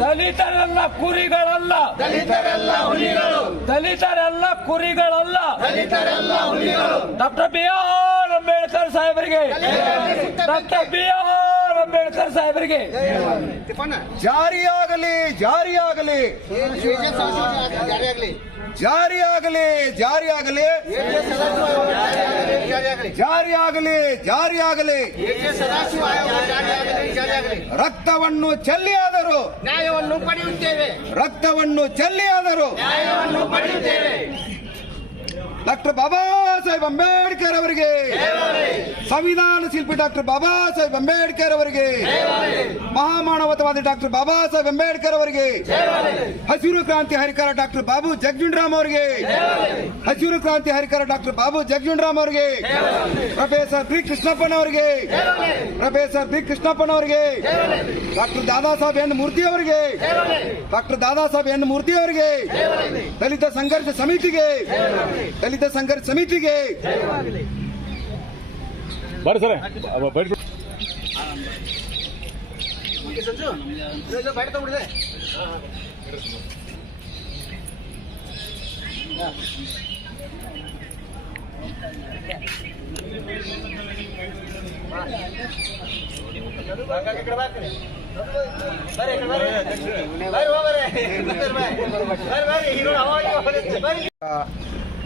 ದಲಿತರೆಲ್ಲ ಕುರಿಗಳಲ್ಲ. ದಲಿತರೆಲ್ಲ ಹುಲಿಗಳು. ದಲಿತರೆಲ್ಲ ಕುರಿಗಳಲ್ಲ. ದಲಿತರೆಲ್ಲ ಹುಲಿಗಳು. Doctor B R Ambedkar ಸಾಹೇಬರಿಗೆ. ಡಾಕ್ಟರ್ ಬಿ ಆರ್ ಅಂಬೇಡ್ಕರ್ ಸಾಹೇಬರಿಗೆ. ಜಾರಿಯಾಗಲಿ ಜಾರಿಯಾಗಲಿ ಜಾರಿಯಾಗಲಿ. ಜಾರಿಯಾಗಲಿ ಜಾರಿಯಾಗಲಿ. ಜಾರಿಯಾಗಲಿ ಜಾರಿಯಾಗಲಿ. ರಕ್ತವನ್ನು ಚೆಲ್ಲಿಯಾದರು ನ್ಯಾಯವನ್ನು ಪಡೆಯುತ್ತೇವೆ ರಕ್ತವನ್ನು ಚೆಲ್ಲಿಯಾದರು ನ್ಯಾಯವನ್ನು ಪಡೆಯುತ್ತೇವೆ ಡಾಕ್ಟರ್ ಬಾಬಾ ಸಾಹೇಬ್ ಅಂಬೇಡ್ಕರ್ ಅವರಿಗೆ. ಸಂವಿಧಾನ ಶಿಲ್ಪಿ ಡಾಕ್ಟರ್ ಬಾಬಾ ಸಾಹೇಬ್ ಅಂಬೇಡ್ಕರ್ ಅವರಿಗೆ. ಮಹಾಮಾನವತವಾದಿ ಡಾಕ್ಟರ್ ಬಾಬಾ ಸಾಹೇಬ್ ಅಂಬೇಡ್ಕರ್ ಅವರಿಗೆ. ಹಸಿರು ಕ್ರಾಂತಿ ಹರಿಕಾರ ಡಾಕ್ಟರ್ ಬಾಬು ಜಗಜೀವನರಾಮ್ ಅವರಿಗೆ. ಹಸಿರು ಕ್ರಾಂತಿ ಹರಿಕಾರ ಡಾಕ್ಟರ್ ಬಾಬು ಜಗಜೀವನರಾಮ್ ಅವರಿಗೆ. ಪ್ರೊಫೆಸರ್ ಬಿ ಕೃಷ್ಣಪ್ಪನವರಿಗೆ ಪ್ರೊಫೆಸರ್ ಬಿ ಕೃಷ್ಣಪ್ಪನವರಿಗೆ ಡಾಕ್ಟರ್ ದಾದಾ ಸಾಹೇಬ್ ಎನ್ ಮೂರ್ತಿ ಅವರಿಗೆ. ಡಾಕ್ಟರ್ ದಾದಾ ಸಾಹೇಬ್ ಎನ್ ಮೂರ್ತಿ ಅವರಿಗೆ. ದಲಿತ ಸಂಘರ್ಷ ಸಮಿತಿಗೆ. ದಲಿತ ಸಂಘರ್ಷ ಸಮಿತಿಗೆ. ಬರ್ರಿ ಸರ್. ಬೈಟ್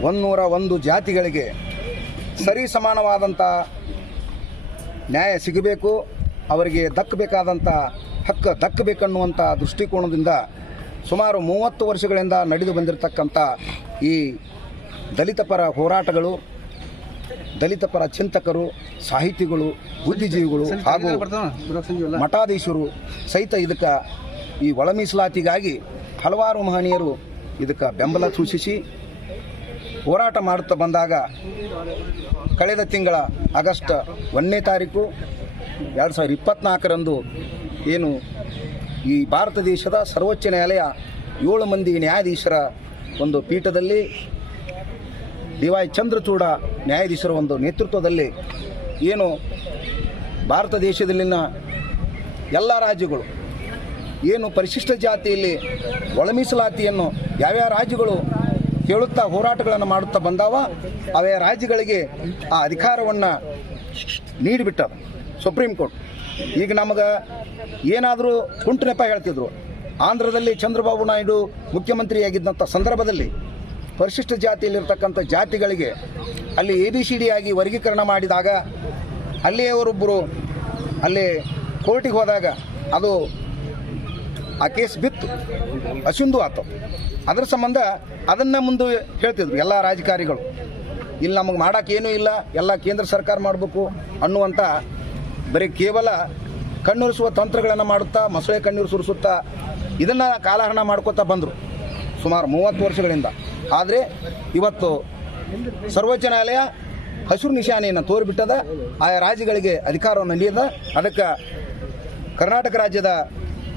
ಒಂದೂರ ಒಂದು ಜಾತಿಗಳಿಗೆ ಸರಿ ನ್ಯಾಯ ಸಿಗಬೇಕು, ಅವರಿಗೆ ದಕ್ಕಬೇಕಾದಂಥ ಹಕ್ಕು ದಕ್ಕಬೇಕನ್ನುವಂಥ ದೃಷ್ಟಿಕೋನದಿಂದ ಸುಮಾರು ಮೂವತ್ತು ವರ್ಷಗಳಿಂದ ನಡೆದು ಬಂದಿರತಕ್ಕಂಥ ಈ ದಲಿತ ಪರ ಹೋರಾಟಗಳು ದಲಿತ ಪರ ಚಿಂತಕರು, ಸಾಹಿತಿಗಳು, ಬುದ್ಧಿಜೀವಿಗಳು ಹಾಗೂ ಮಠಾಧೀಶರು ಸಹಿತ ಇದಕ್ಕೆ ಈ ಒಳಮೀಸಲಾತಿಗಾಗಿ ಹಲವಾರು ಮಹನೀಯರು ಇದಕ್ಕೆ ಬೆಂಬಲ ಸೂಚಿಸಿ ಹೋರಾಟ ಮಾಡುತ್ತಾ ಬಂದಾಗ ಕಳೆದ ತಿಂಗಳ ಆಗಸ್ಟ್ ಒಂದನೇ ತಾರೀಕು ಎರಡು ಸಾವಿರದ ಇಪ್ಪತ್ನಾಲ್ಕರಂದು ಏನು ಈ ಭಾರತ ದೇಶದ ಸರ್ವೋಚ್ಚ ನ್ಯಾಯಾಲಯ ಏಳು ಮಂದಿ ನ್ಯಾಯಾಧೀಶರ ಒಂದು ಪೀಠದಲ್ಲಿ ಡಿ ವೈ ಚಂದ್ರಚೂಡ ನ್ಯಾಯಾಧೀಶರ ಒಂದು ನೇತೃತ್ವದಲ್ಲಿ ಏನು ಭಾರತ ದೇಶದಲ್ಲಿನ ಎಲ್ಲ ರಾಜ್ಯಗಳು ಏನು ಪರಿಶಿಷ್ಟ ಜಾತಿಯಲ್ಲಿ ಒಳಮೀಸಲಾತಿಯನ್ನು ಯಾವ್ಯಾವ ರಾಜ್ಯಗಳು ಕೇಳುತ್ತಾ ಹೋರಾಟಗಳನ್ನು ಮಾಡುತ್ತಾ ಬಂದಾವ, ಅವೇ ರಾಜ್ಯಗಳಿಗೆ ಆ ಅಧಿಕಾರವನ್ನು ನೀಡಿಬಿಟ್ಟದ ಸುಪ್ರೀಂ ಕೋರ್ಟ್. ಈಗ ನಮಗೆ ಏನಾದರೂ ಕುಂಟು ನೆಪ ಹೇಳ್ತಿದ್ರು. ಆಂಧ್ರದಲ್ಲಿ ಚಂದ್ರಬಾಬು ನಾಯ್ಡು ಮುಖ್ಯಮಂತ್ರಿಯಾಗಿದ್ದಂಥ ಸಂದರ್ಭದಲ್ಲಿ ಪರಿಶಿಷ್ಟ ಜಾತಿಯಲ್ಲಿರ್ತಕ್ಕಂಥ ಜಾತಿಗಳಿಗೆ ಅಲ್ಲಿ ಎ ಬಿ ಸಿ ಡಿ ಆಗಿ ವರ್ಗೀಕರಣ ಮಾಡಿದಾಗ, ಅಲ್ಲಿಯವರೊಬ್ಬರು, ಅಲ್ಲಿ ಕೋರ್ಟಿಗೆ ಹೋದಾಗ ಅದು ಆ ಕೇಸ್ ಬಿತ್ತು. ಅಸಿಂದು ಆತು. ಅದರ ಸಂಬಂಧ ಅದನ್ನು ಮುಂದೆ ಹೇಳ್ತಿದ್ರು ಎಲ್ಲ ರಾಜಕಾರಿಗಳು. ಇಲ್ಲಿ ನಮಗೆ ಮಾಡೋಕ್ಕೇನೂ ಇಲ್ಲ, ಎಲ್ಲ ಕೇಂದ್ರ ಸರ್ಕಾರ ಮಾಡಬೇಕು ಅನ್ನುವಂಥ ಬರೀ ಕೇವಲ ಕಣ್ಣುರಿಸುವ ತಂತ್ರಗಳನ್ನು ಮಾಡುತ್ತಾ, ಮೊಸಳೆ ಕಣ್ಣೀರು ಸುರಿಸುತ್ತಾ ಇದನ್ನು ಕಾಲಹರಣ ಮಾಡ್ಕೋತಾ ಬಂದರು ಸುಮಾರು ಮೂವತ್ತು ವರ್ಷಗಳಿಂದ. ಆದರೆ ಇವತ್ತು ಸರ್ವೋಚ್ಚ ನ್ಯಾಯಾಲಯ ಹಸಿರು ನಿಶಾನೆಯನ್ನು ತೋರಿಬಿಟ್ಟದ ಆಯಾ ರಾಜ್ಯಗಳಿಗೆ ಅಧಿಕಾರವನ್ನು ನೀಡಿದ. ಅದಕ್ಕೆ ಕರ್ನಾಟಕ ರಾಜ್ಯದ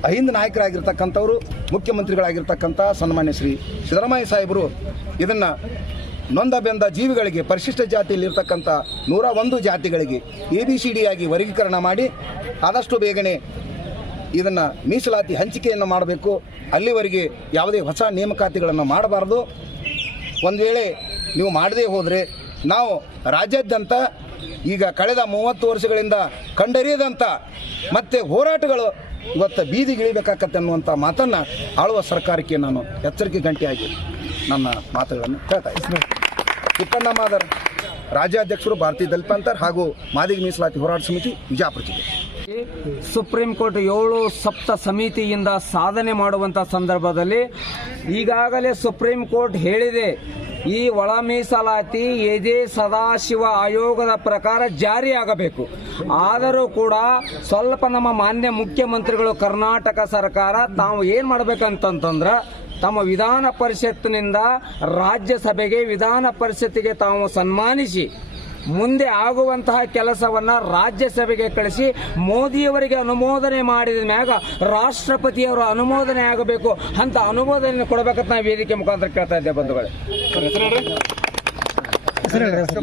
ಅಹಿಂದ ನಾಯಕರಾಗಿರ್ತಕ್ಕಂಥವರು, ಮುಖ್ಯಮಂತ್ರಿಗಳಾಗಿರ್ತಕ್ಕಂಥ ಸನ್ಮಾನ್ಯ ಶ್ರೀ ಸಿದ್ದರಾಮಯ್ಯ ಸಾಹೇಬರು ಇದನ್ನು ನೊಂದ ಬೆಂದ ಜೀವಿಗಳಿಗೆ, ಪರಿಶಿಷ್ಟ ಜಾತಿಯಲ್ಲಿ ಇರ್ತಕ್ಕಂಥ ನೂರ ಒಂದು ಜಾತಿಗಳಿಗೆ ಎ ಬಿ ಸಿ ಡಿಯಾಗಿ ವರ್ಗೀಕರಣ ಮಾಡಿ ಆದಷ್ಟು ಬೇಗನೆ ಇದನ್ನು ಮೀಸಲಾತಿ ಹಂಚಿಕೆಯನ್ನು ಮಾಡಬೇಕು. ಅಲ್ಲಿವರೆಗೆ ಯಾವುದೇ ಹೊಸ ನೇಮಕಾತಿಗಳನ್ನು ಮಾಡಬಾರ್ದು. ಒಂದು ವೇಳೆ ನೀವು ಮಾಡದೇ ಹೋದರೆ ನಾವು ರಾಜ್ಯಾದ್ಯಂತ ಈಗ ಕಳೆದ ಮೂವತ್ತು ವರ್ಷಗಳಿಂದ ಕಂಡರಿಯದಂಥ ಮತ್ತೆ ಹೋರಾಟಗಳು ಇವತ್ತು ಬೀದಿಗಿಳಿಬೇಕಾಗತ್ತೆ ಅನ್ನುವಂಥ ಮಾತನ್ನು ಆಳುವ ಸರ್ಕಾರಕ್ಕೆ ನಾನು ಎಚ್ಚರಿಕೆ ಗಂಟೆಯಾಗಿ ನನ್ನ ಮಾತುಗಳನ್ನು ಕೇಳ್ತಾ ಇದ್ದೀನಿ. ತಿಪ್ಪಣ್ಣ ಮಾದರ್, ರಾಜ್ಯಾಧ್ಯಕ್ಷರು ಭಾರತೀಯ ದಲಿತ ಹಾಗೂ ಮಾದಿಗ ಮೀಸಲಾತಿ ಹೋರಾಟ ಸಮಿತಿ ವಿಜಾಪುರ ಜಿಲ್ಲೆ ಸುಪ್ರೀಂ ಕೋರ್ಟ್ ಏಳು ಸಪ್ತ ಸಮಿತಿಯಿಂದ ಸಾಧನೆ ಮಾಡುವಂತ ಸಂದರ್ಭದಲ್ಲಿ ಈಗಾಗಲೇ ಸುಪ್ರೀಂ ಕೋರ್ಟ್ ಹೇಳಿದೆ ಈ ಒಳ ಮೀಸಲಾತಿ ಎದೆ ಸದಾಶಿವ ಆಯೋಗದ ಪ್ರಕಾರ ಜಾರಿಯಾಗಬೇಕು. ಆದರೂ ಕೂಡ ಸ್ವಲ್ಪ ನಮ್ಮ ಮಾನ್ಯ ಮುಖ್ಯಮಂತ್ರಿಗಳು ಕರ್ನಾಟಕ ಸರ್ಕಾರ ತಾವು ಏನ್ ಮಾಡ್ಬೇಕಂತಂತಂದ್ರ ತಮ್ಮ ವಿಧಾನ ಪರಿಷತ್ತಿನಿಂದ ರಾಜ್ಯಸಭೆಗೆ ವಿಧಾನ ಪರಿಷತ್ತಿಗೆ ತಾವು ಸನ್ಮಾನಿಸಿ ಮುಂದೆ ಆಗುವಂತಹ ಕೆಲಸವನ್ನ ರಾಜ್ಯಸಭೆಗೆ ಕಳಿಸಿ ಮೋದಿಯವರಿಗೆ ಅನುಮೋದನೆ ಮಾಡಿದ ಮ್ಯಾಗ ರಾಷ್ಟ್ರಪತಿಯವರ ಅನುಮೋದನೆ ಆಗಬೇಕು ಅಂತ ಅನುಮೋದನೆ ಕೊಡಬೇಕಂತ ನಾವು ವೇದಿಕೆ ಮುಖಾಂತರ ಕೇಳ್ತಾ ಇದ್ದೇವೆ ಬಂಧುಗಳೇ.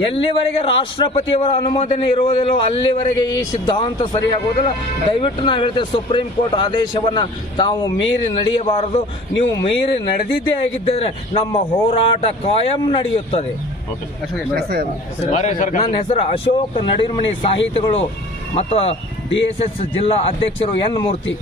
ಎಲ್ಲಿವರೆಗೆ ರಾಷ್ಟ್ರಪತಿಯವರ ಅನುಮೋದನೆ ಇರುವುದಿಲ್ಲ ಅಲ್ಲಿವರೆಗೆ ಈ ಸಿದ್ಧಾಂತ ಸರಿಯಾಗುವುದಿಲ್ಲ. ದಯವಿಟ್ಟು ನಾವು ಹೇಳ್ತೇವೆ ಸುಪ್ರೀಂ ಕೋರ್ಟ್ ಆದೇಶವನ್ನ ತಾವು ಮೀರಿ ನಡೆಯಬಾರದು. ನೀವು ಮೀರಿ ನಡೆದಿದ್ದೇ ಆಗಿದ್ದರೆ ನಮ್ಮ ಹೋರಾಟ ಕಾಯಂ ನಡೆಯುತ್ತದೆ. ನನ್ನ ಹೆಸರು ಅಶೋಕ್ ನಡಿರ್ಮಣಿ ಸಾಹಿತಿಗಳು ಮತ್ತು ಡಿ ಎಸ್ ಎಸ್ ಜಿಲ್ಲಾ ಅಧ್ಯಕ್ಷರು ಎನ್ ಮೂರ್ತಿ.